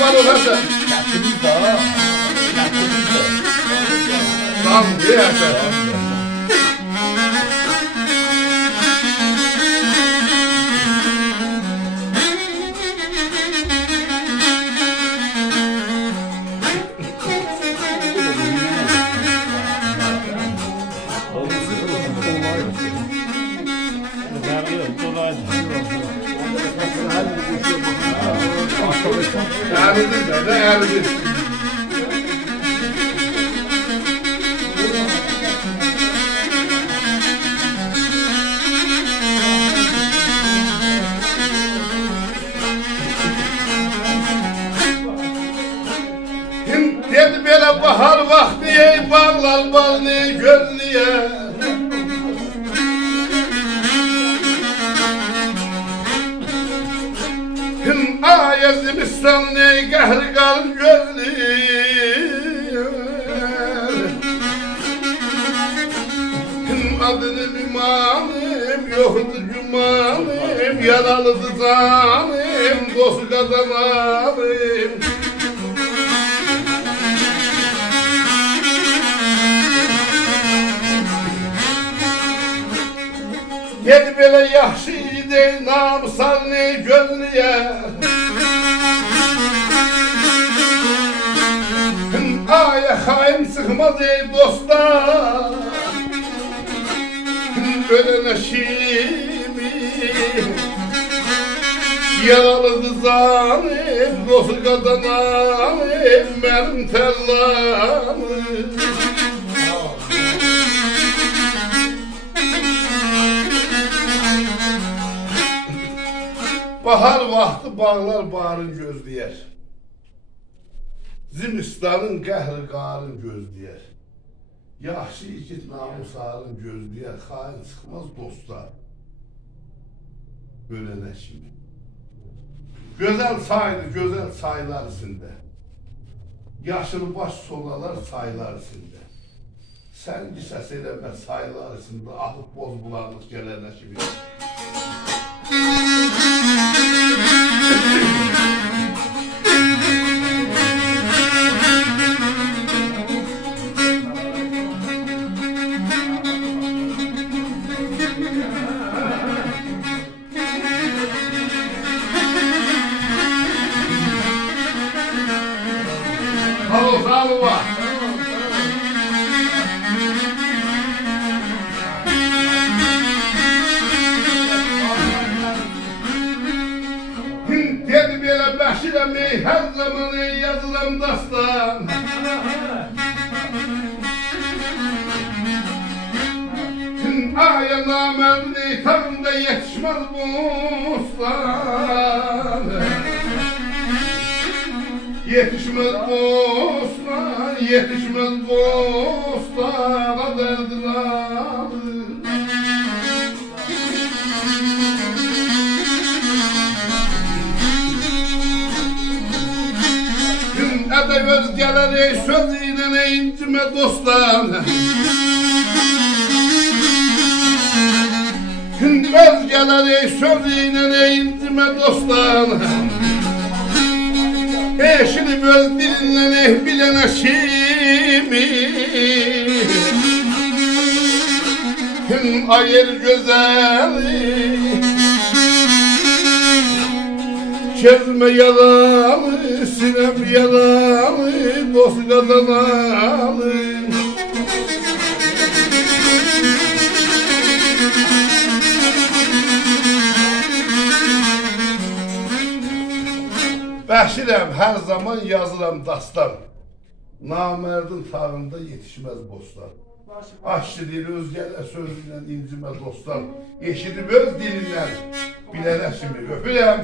var olasın. Çatımız da. Tamam, diyersen. Yardım. Dedi böyle bahar vakti ey bağlar bağlı gözlüye. Ayazmışsan ne kahri kalın gözlüye. Adını limanım yoktu cumanım, yaralıdı zanım dostu kazanarım. Gel böyle yaxşı idi namusal ne gözlüye. Aya hain sıkmaz ey dostlar, ölene şimi yaralıdı zanım dostu kazanarım benim tellanım. Bahar vaxtı bağlar bağrın gözləyər, Zimistanın qəhri qarın gözləyər, yaxşı ikit namusarın gözləyər, xain çıxmaz dostlar, ölənə kimi. Gözəl çaydı, gözəl çaylar içində, yaşılı baş solalar çaylar içində, səngi səs eləmə çaylar içində, ahıb boz bulanıq gələnə kimi. Sağ ol var. Dedi böyle Bəşirəmi her zaman yazılam dastan. Aya namerdi tarımda yetişmez bu ustan. Yetişmez bostan, yetişmez bostana derdin ağır. Gün ede özgeleri sözüyle incime dostan. Gün özgeleri sözüyle incime dostan. Eşini böl dilinle bilene şimdi. Hüm ayır güzeli, çözme yaralı, sinem yaralı, dost kazanalı. Bəşirəm her zaman yazıram dastan, namerdin tağında yetişmez bostan. Aşçı dili özgələ sözüyle incime dostlar, eşidib öz dilinden bilene şimdi öpürəm.